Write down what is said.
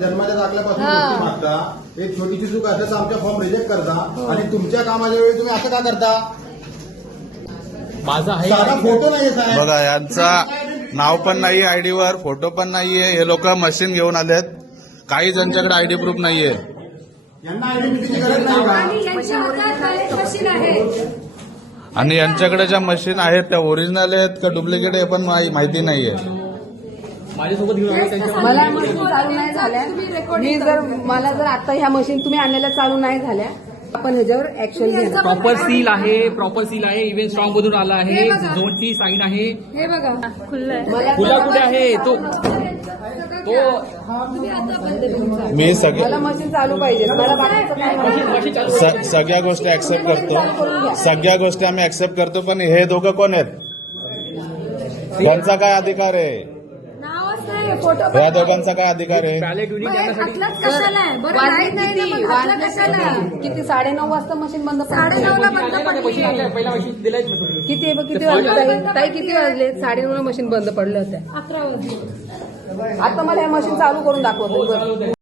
जन्माच्या दाखल्यापासून गोष्टी मागता, एक छोटीशी चूक असल्यास आमच्या फॉर्म रिजेक्ट करता आणि तुमच्या कामाच्या वेळी तुम्ही असं का करता? माझा आहे साधा फोटो नाही साहेब. बघा यांचा नाव पण नाही आयडी वर, फोटो पण नाहीये. हे लोक मशीन घेऊन आलेत. काही ज्यांच्याकडे आयडी प्रूफ नाहीये यांना आयडेंटिटीची गरज नाही का? आणि यांच्याकडे ज्या मशीन आहेत त्या ओरिजिनल आहेत का डुप्लिकेट हे पण माहिती नाहीये. माझ्यासोबत घेऊन आले त्यांच्या मला मशीन चालू नाही झाल्या. मला जर आता ह्या मशीन तुम्ही आणलेल्या चालू नाही झाल्या, आपण ह्याच्यावर ऍक्शन घेणार. प्रॉपर सील आहे, इव्हेंट स्ट्रॉंग मधून आला आहे, झोनची साईन आहे. हे बघा खुला कुठे आहे तो मी सगळे मला मशीन चालू पाहिजे. मला बाकीचं काय नाही. सगळ्या गोष्टी ऍक्सेप्ट करतो. सगळ्या गोष्टी आम्ही ऍक्सेप्ट करतो. पण हे दोघं कोण आहेत? त्यांचा काय अधिकार आहे? नावच नाही फोटो या दोघांचा काय अधिकार आहे? बॅलेट युनिट यांच्यासाठी कशाला आहे बरं राईट नाही ना मग हातला कशाला किती 9:30 वाजता मशीन बंद पडली. 9:30 बंद पडली. पहिला मशीन दिलायच ना तुम्ही. किती किती वाजले ताई? किती वाजले? 9:30 मशीन बंद पडल्या होत्या. 11 वाजले. आता मला हे मशीन चालू करून दाखवतो.